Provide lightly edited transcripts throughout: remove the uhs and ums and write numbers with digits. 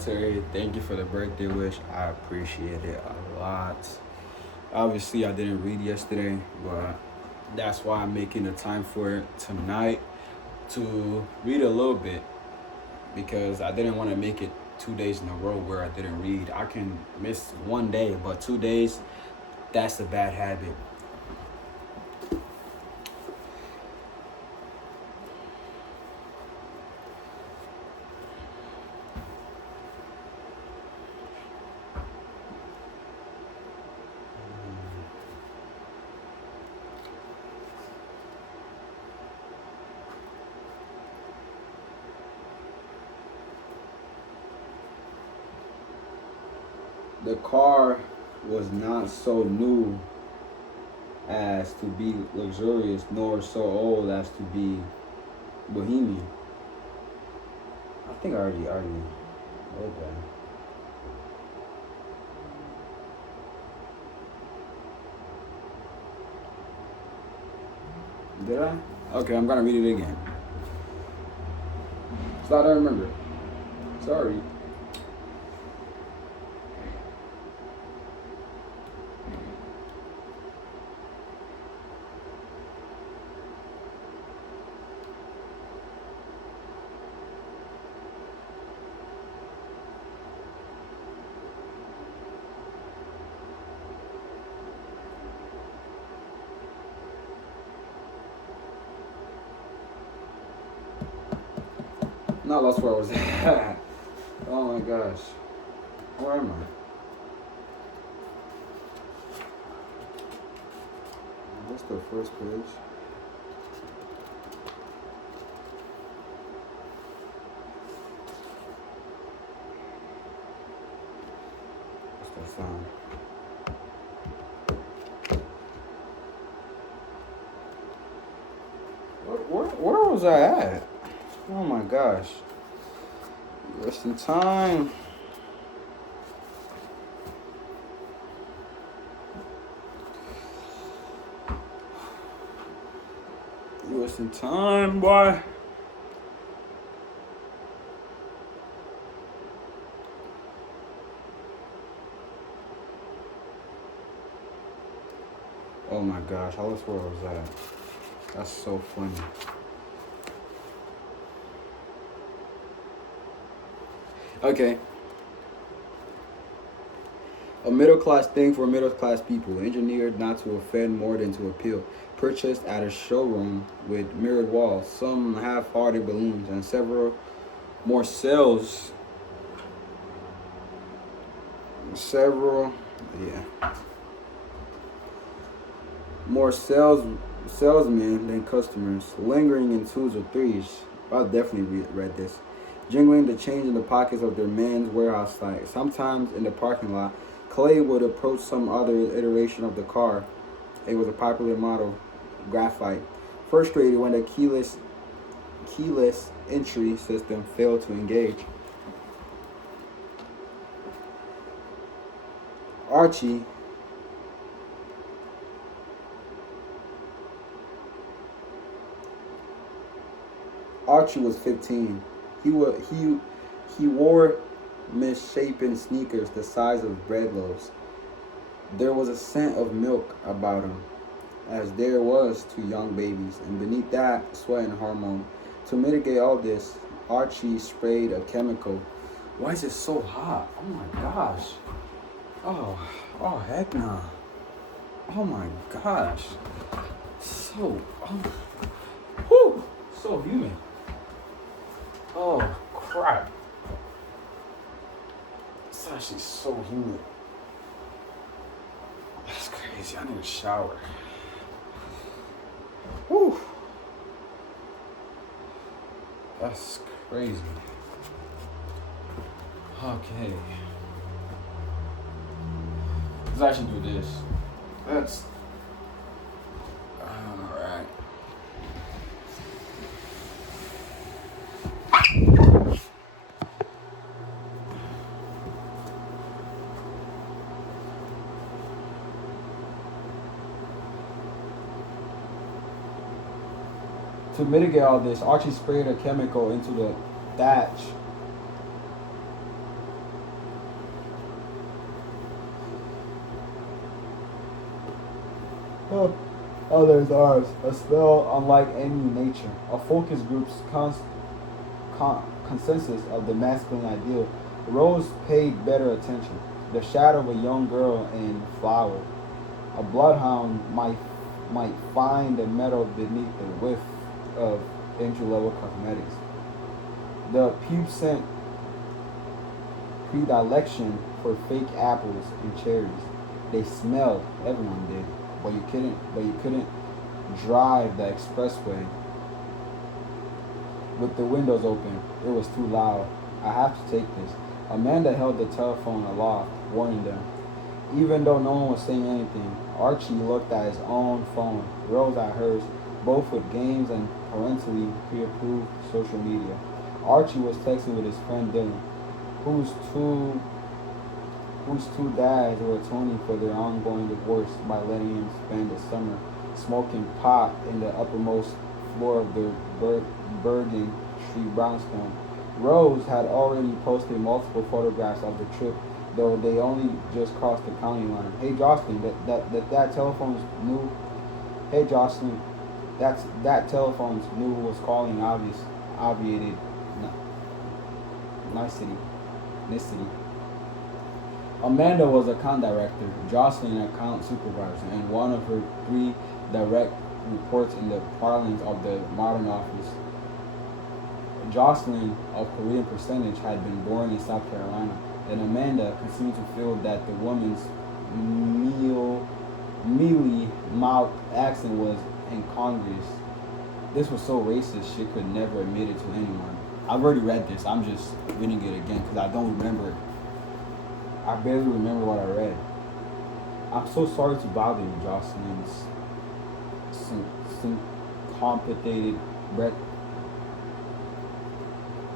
Terry. Thank you for the birthday wish. I appreciate it a lot. Obviously, I didn't read yesterday, but that's why I'm making the time for it tonight to read a little bit because I didn't want to make it 2 days in a row where I didn't read. I can miss one day, but 2 days, that's a bad habit. The car was not so new as to be luxurious, nor so old as to be bohemian. I think I already read that. Did I? Okay, I'm gonna read it again. So I don't remember. Sorry. No, that's where I was at. Oh my gosh. Where am I? What's the first page? What's that sound? Where was I at? Oh my gosh. Wasting time. You wasting time, boy. Oh my gosh, I lost where I was at. That's so funny. Okay. A middle class thing for middle class people, engineered not to offend more than to appeal. Purchased at a showroom with mirrored walls, some half hearted balloons, and several more sales. Several, yeah. More salesmen than customers, lingering in twos or threes. I definitely read this. Jingling the change in the pockets of their man's warehouse site. Sometimes in the parking lot, Clay would approach some other iteration of the car. It was a popular model, graphite. Frustrated when the keyless entry system failed to engage. Archie Archie was 15. He wore misshapen sneakers the size of bread loaves. There was a scent of milk about him, as there was to young babies, and beneath that, sweat and hormone. To mitigate all this, Archie sprayed a chemical. Why is it so hot? Oh my gosh. Oh heck no. Oh my gosh. Whew, so humid. Oh crap. It's actually so humid. That's crazy. I need a shower. Whew. That's crazy. Okay. Let's actually do this. That's alright. To mitigate all this, Archie sprayed a chemical into the thatch Huh. Others are a spell unlike any nature. A focus group's consensus of the masculine ideal. Rose paid better attention. The shadow of a young girl in flower. A bloodhound might find a meadow beneath the whiff of entry-level cosmetics. The pubescent predilection for fake apples and cherries. They smelled, everyone did, but you couldn't drive the expressway with the windows open. It was too loud. I have to take this. Amanda held the telephone aloft, warning them. Even though no one was saying anything, Archie looked at his own phone, Rose at hers, both with games and parentally pre-approved social media. Archie was texting with his friend Dylan, whose two whose two dads were atoning for their ongoing divorce by letting him spend the summer smoking pot in the uppermost floor of the Bergen Street brownstone. Rose had already posted multiple photographs of the trip, though they only just crossed the county line. Hey Jocelyn, that telephone's new. Hey Jocelyn, that telephone's new was calling obviated nicety. Nicety. Amanda was account director, Jocelyn account supervisor, and one of her three direct reports in the parlance of the modern office. Jocelyn, of Korean percentage, had been born in South Carolina, and Amanda continued to feel that the woman's mealy mouthed accent was incongruous. This was so racist she could never admit it to anyone. I've already read this. I'm just reading it again because I don't remember it. I barely remember what I read. I'm so sorry to bother you, Jocelyn's complicated breath.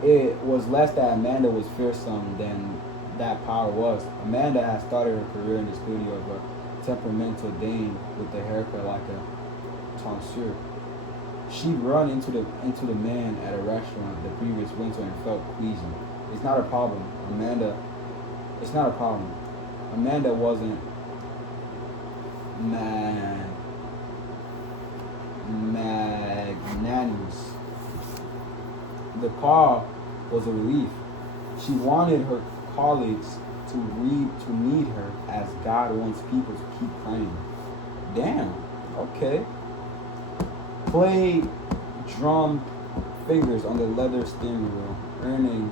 It was less that Amanda was fearsome than that power was. Amanda had started her career in the studio of a temperamental dame with a haircut like a tonsure. She'd run into the man at a restaurant the previous winter and felt queasy. It's not a problem. It's not a problem. Amanda wasn't magnanimous. The call was a relief. She wanted her colleagues to meet her as God wants people to keep praying. Damn. Okay. Play drummed fingers on the leather steering wheel, earning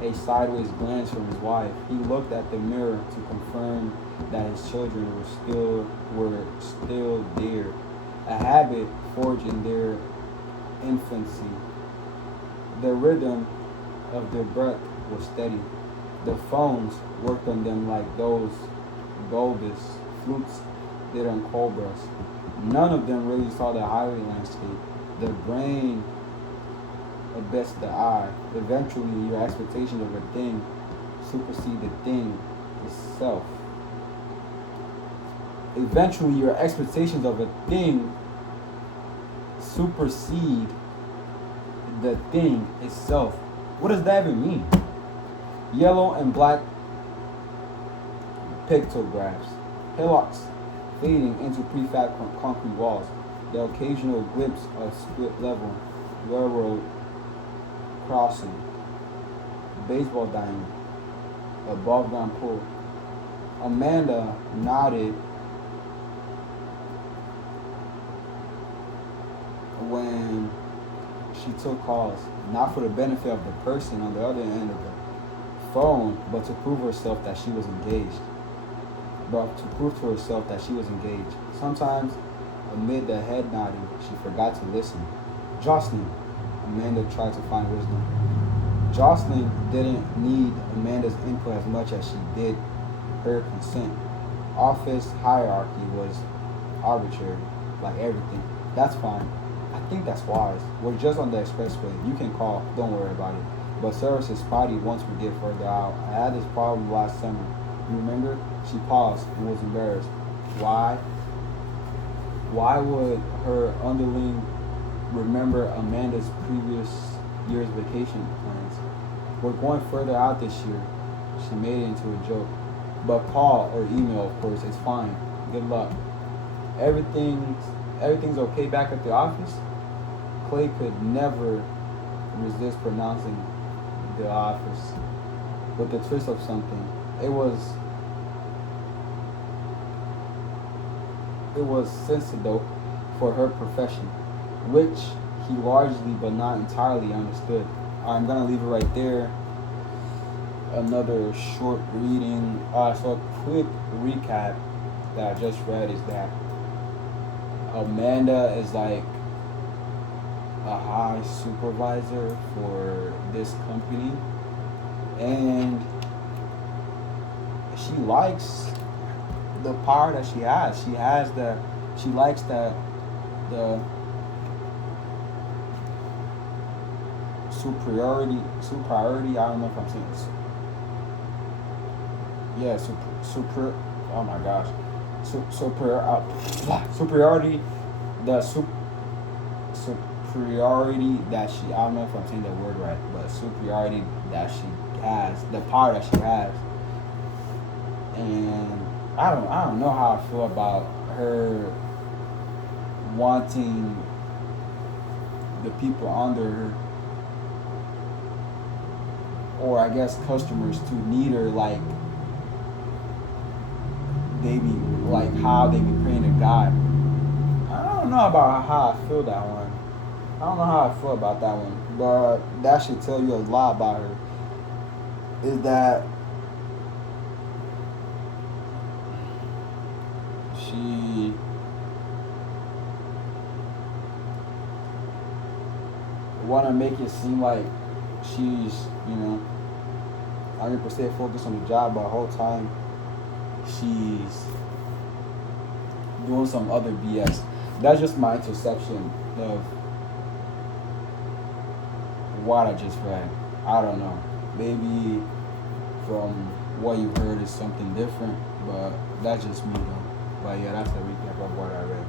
a sideways glance from his wife. He looked at the mirror to confirm that his children were still there, a habit forged in their infancy. The rhythm of their breath was steady. The phones worked on them like those bulbous flutes did on cobras. None of them really saw the highway landscape. The brain abets the eye. Eventually, your expectations of a thing supersede the thing itself. Eventually, your expectations of a thing supersede the thing itself. What does that even mean? Yellow and black pictographs, hillocks fading into prefab concrete walls, the occasional glimpse of split level railroad crossing, baseball diamond, above ground pool. Amanda nodded when she took calls, not for the benefit of the person on the other end of the phone, but to prove herself that she was engaged. But to prove to herself that she was engaged. Sometimes, amid the head nodding, she forgot to listen. Jocelyn, Amanda tried to find wisdom. Jocelyn didn't need Amanda's input as much as she did her consent. Office hierarchy was arbitrary, like everything. That's fine. I think that's wise. We're just on the expressway. You can call. Don't worry about it. But service is spotty once we get further out. I had this problem last summer. You remember? She paused and was embarrassed. Why? Why would her underling remember Amanda's previous year's vacation plans? We're going further out this year. She made it into a joke. But call or email, of course, it's fine. Good luck. everything's everything's okay back at the office, Clay could never resist pronouncing the office with the twist of something. It was it was sensible for her profession, which he largely but not entirely understood. I'm gonna leave it right there. Another short reading. So a quick recap that I just read is that Amanda is like a high supervisor for this company, and she likes the power that she has. She likes the superiority. I don't know if I'm saying this. Yeah, super. Oh my gosh, superiority. The superiority that she. I don't know if I'm saying the word right, but superiority that she has, the power that she has, and I don't know how I feel about her wanting the people under her, or I guess customers, to need her like they be like how they be praying to God. I don't know about how I feel that one. I don't know how I feel about that one, but that should tell you a lot about her. Is that she want to make it seem like she's, 100% focused on the job, but the whole time she's doing some other BS. That's just my interception of what I just read. I don't know. Maybe from what you heard is something different, but that's just me though. But yeah, that's the recap of what I read.